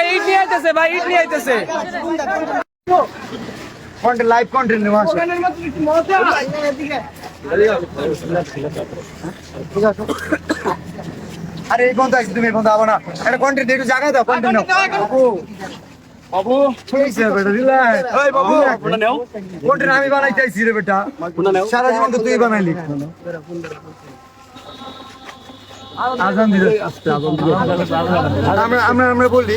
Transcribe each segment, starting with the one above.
এই ইট নিয়ে আইতেছে ভাই ইট নিয়ে আইতেছে কন্টেন্ট লাইভ কন্টেন্ট নেওয়া আছে আরে এই বন্ধু তুমি এই বন্ধু আবো না একটা কন্টেন্ট একটু জায়গায় দাও কন্টেন্ট নাও বাবু আমি বানাইতেছি রে বেটা সারা জীবন তো তুই বানাইলি আজান দিলে আমরা আমরা আমরা বলি।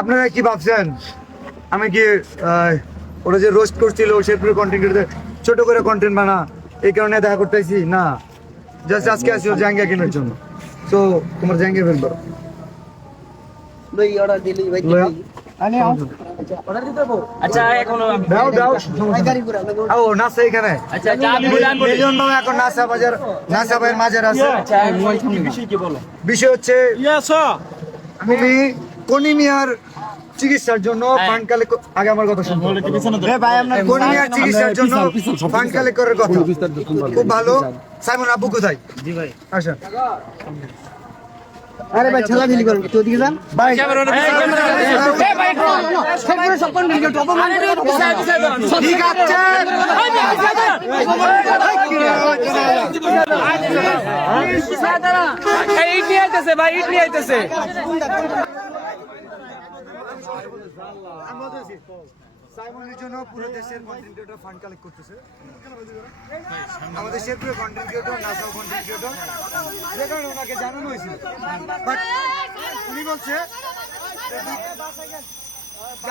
আপনারা কি ভাবছেন? আমি কি আহ, ওরা যে রোস্ট করছিল শেরপুরের কন্টেন্ট ছোট করে কন্টেন্ট বানা এই কারণে দেখা করতেছি না। জাস্ট আজকে আসি ওর জাঙ্গা কেনার জন্য। তো তোমার জাঙ্গা ফেলব। আচ্ছা এখনও দাও দাও। ও নাচা এখানে। আচ্ছা আচ্ছা মিলিয়ন বাবা এখন নাসা বাজার নাসা ভাইয়ের মাজার আছে। আচ্ছা বিষয় কি বলো? বিষয় হচ্ছে কনিমিয়ার চিকিৎসার জন্য ফান্ড কালেক্ট আগে আমার কথা শুনুন কনিমিয়ার চিকিৎসার জন্য ফান্ড কালেক্ট করার কথা। খুব ভালো। সাইমন আব্বু কোথায়? জি ভাই। আসেন। আরে ভাই ঠেলা ঠেলি করেন তো ওদিকে যান ভাই ঠিক আছে ইট নিয়ে আইতেছে ভাই ইট নিয়ে আইতেছে সাইমনের জন্য পুরো দেশের কন্টেন্ট ক্রিয়েটর ফান্ড কালেক্ট করতেছে। আমাদের শেরপুরের কন্টেন্ট ক্রিয়েটর নাসাও কন্টেন্ট ক্রিয়েটর যে কারণে ওনাকে জানানো হয়েছিল। বাট উনি বলছে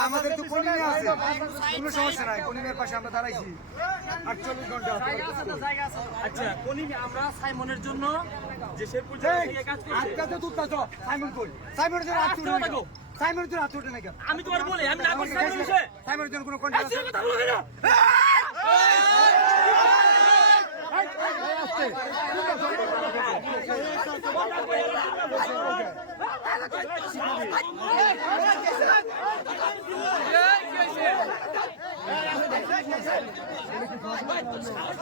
আমাদের তো আছে কোনো সমস্যা নাই কলিমের পাশে আমরা দাঁড়াইছি। আটচল্লিশ ঘণ্টা আচ্ছা কোনি আমরা সাইমনের জন্য যে শেরপুর কাজ আজকে তো সাইমন কই? সাইমনের জন্য নাকি সাইমনের জন্য হাত উঠে নাকি আমি তোমার বলি আমি না করছি সাইমনের বিষয়ে। সাইমনের জন্য কোনো কন্টেন্ট আছে? কথা বলো কেন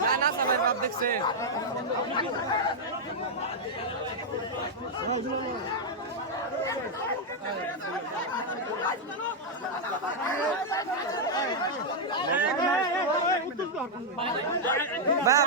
না না সবাই বাপ দেখছে। বা